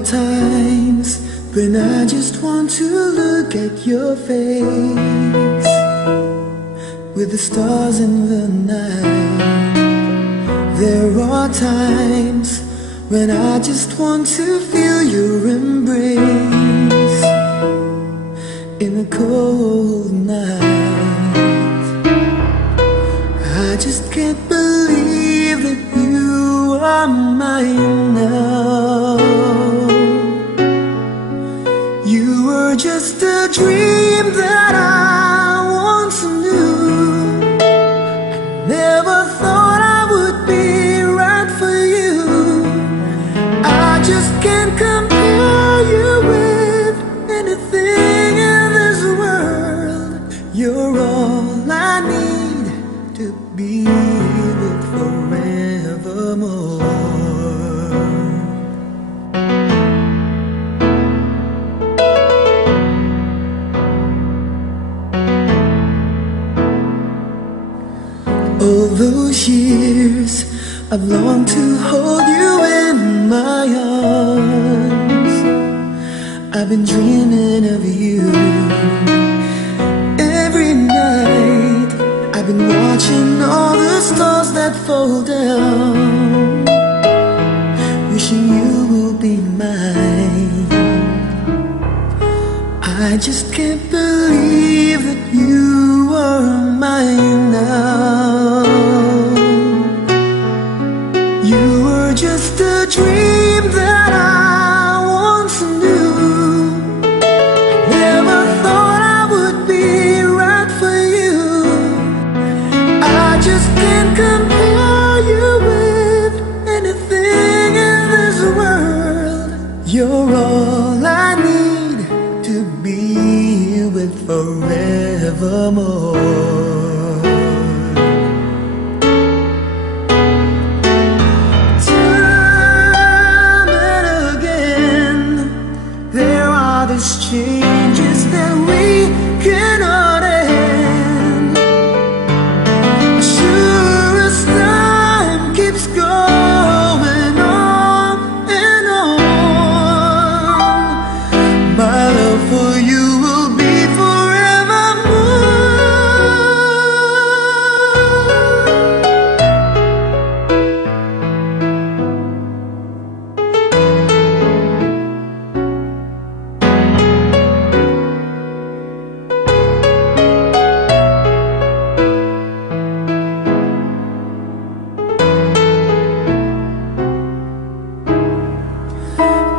are times when I just want to look at your face with the stars in the night. There are times when I just want to feel your embrace in a cold night. I just can't believe that you are mine now. You were just a dream that I once knew. I never thought I would be right for you. I just can't compare you with anything in this world. You're all I need to be with forevermore. All those years I've longed to hold you in my arms. I've been dreaming of you every night. I've been watching all the stars that fall down, wishing you will be mine. I just can't believe that you are mine now. You were just a dream that I once knew. Never thought I would be right for you. I just can't compare you with anything in this world. You're all I need to be with forevermore. Changes that we cannot end. Sure as time keeps going on and on, my love for you will be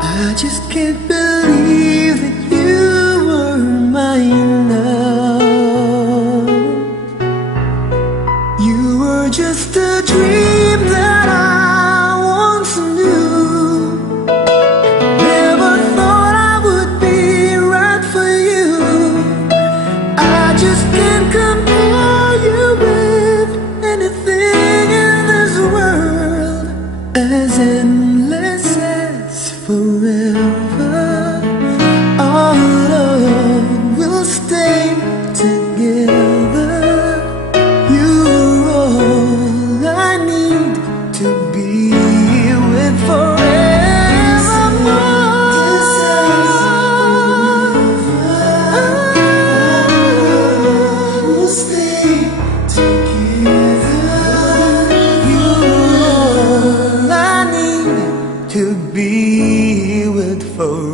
I just can't believe that you were mine now. You were just a dream that I once knew. Never thought I would be right for you. I just can't compare you with anything in this world. As endless as forever, our love will stay together. You're all I need to be with forevermore. We'll stay together. You're all I need to be with forever.